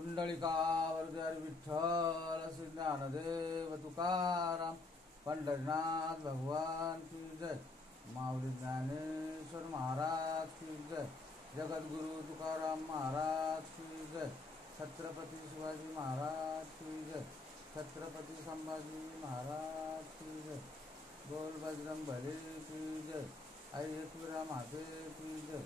पुंडलिकावरती हरी विठ्ठल श्री ज्ञानदेव तुकाराम पंढरीनाथ भगवान की जय। माऊली ज्ञानेश्वर महाराज की जय। जगद्गुरु तुकाराम महाराज की जय। छत्रपती शिवाजी महाराज की जय। छत्रपती संभाजी महाराज की जय। बोल बजरंग बली की जय। आई एकवीरा माते की जय।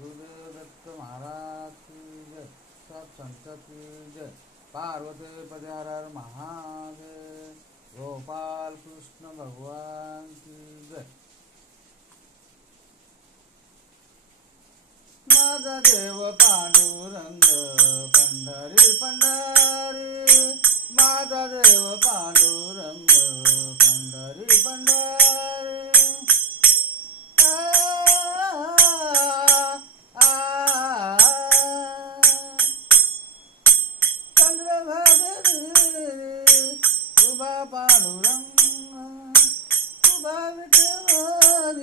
गुरुदेव दत्त महाराज की जय। सब संत की जय। पार्वती पदे हर हर महादेव। गोपाल कृष्ण भगवान की जय। माझा देव पांडुरंग पंढरी पंढरी। माझा देव पांडुरंग पंढरी पंढरी। उभा पांडुरंग उभा विठ्ठल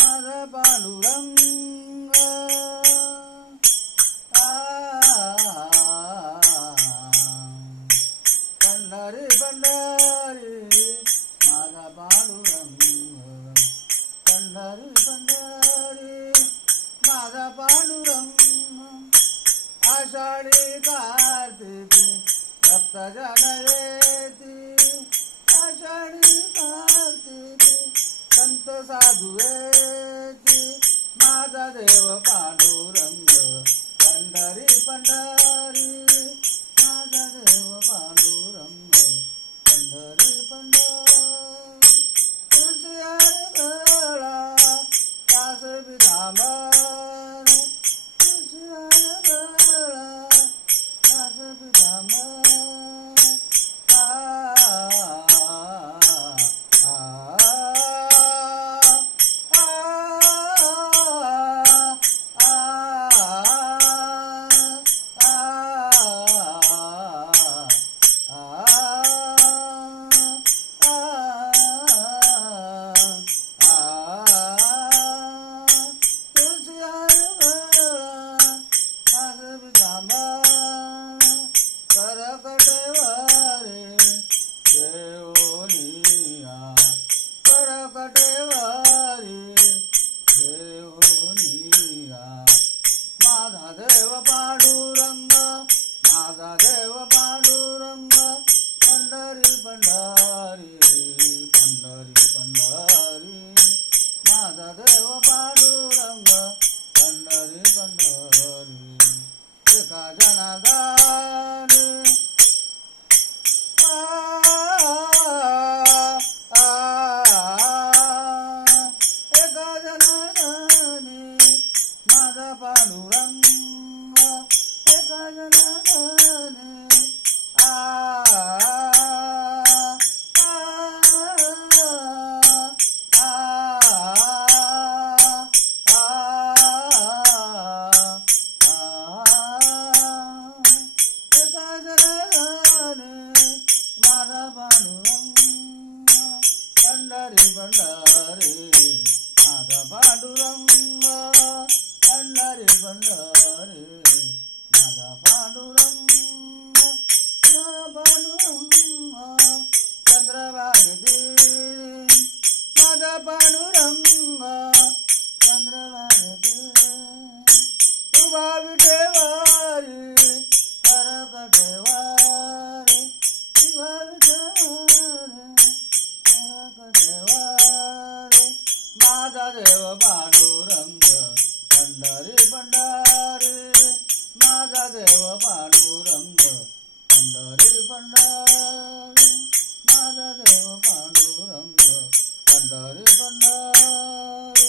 माझा पांडुरंग। पंढरी पंढरी माझा पांडुरंग। पंढरी पंढरी माझा पांडुरंग। आषाढी कार्तिकी भक्त जन येती। आषाढी कार्तिकी संत साधू येती। माझा देव पांडुरंग पंढरी पंढरी। माझा देव पांडुरंग पंढरी पंढरी। तुळशी गळा कास पितांबर। तुळशी गळा कास पितांबर। माझा देव पांडुरंग माझा देव पांडुरंग पंढरी पंढरी पंढरी पंढरी। माझा देव पांडुरंग पंढरी पंढरी। एका जनार्दनी एका जनार्दनी माझा पांडुरंग। एका जनार्दनी एका जनार्दनी माझा पांडुरंग। पंढरी पंढरी माझा पांडुरंग। पंढरी पंढरी माझा पांडुरंग। पांडुरंग चंद्रभागी माझा पांडुरंग। चंद्रभागी उभा विठेवारी करकटेवारी। उभा विठेवारी करकटेवारी। माझा देव पांडुरंग पंढरी पंढरी। माझा देव पांडुरंग पंढरी पंढरी। माझा देव पांडुरंग पंढरी पंढरी।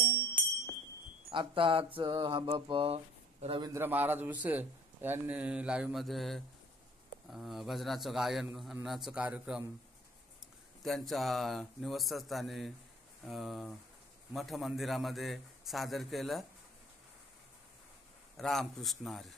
आताच हा बाप रवींद्र महाराज विसे यांनी लाईव्ह मध्ये भजनाचं गायनाचं कार्यक्रम त्यांच्या निवासस्थानी मठ मंदिरामध्ये सादर केलं। रामकृष्ण हरी।